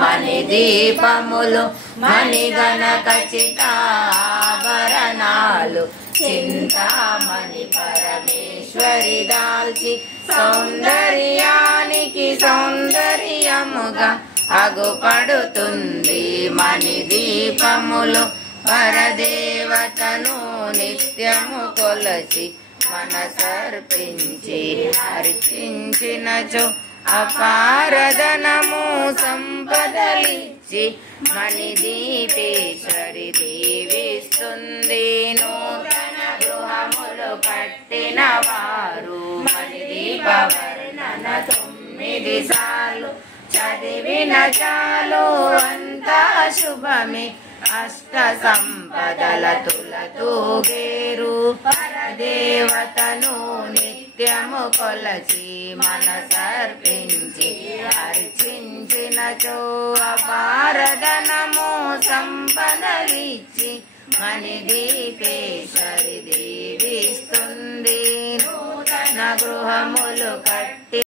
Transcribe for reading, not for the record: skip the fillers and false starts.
మణి దీపములు మణిగణ ఖచ్చితాభరణాలు చింతామణి పరమేశ్వరి దాల్చి సౌందర్యానికి సౌందర్యముగా అగుపడుతుంది. మణి దీపములు పరదేవతను నిత్యము కొలచి మనసర్పించి అర్చించినచో అపారధనము సంపదలిచ్చి మణిదీపేశ్వరి దీవిస్తుంది. నూతన గృహములు కట్టిన వారు మణిదీప వర్ణన 9 సార్లు చదివిన చాలు అంతా శుభమే. అష్ట సంపదల తులతూగేరు పరదేవతను నిత్యము కొలచి మనసర్పించి అర్చించినచో అపారధనము సంపదలిచ్చి మణిదీపేశ్వరి దీవిస్తుంది. నూతన గృహములు కట్టి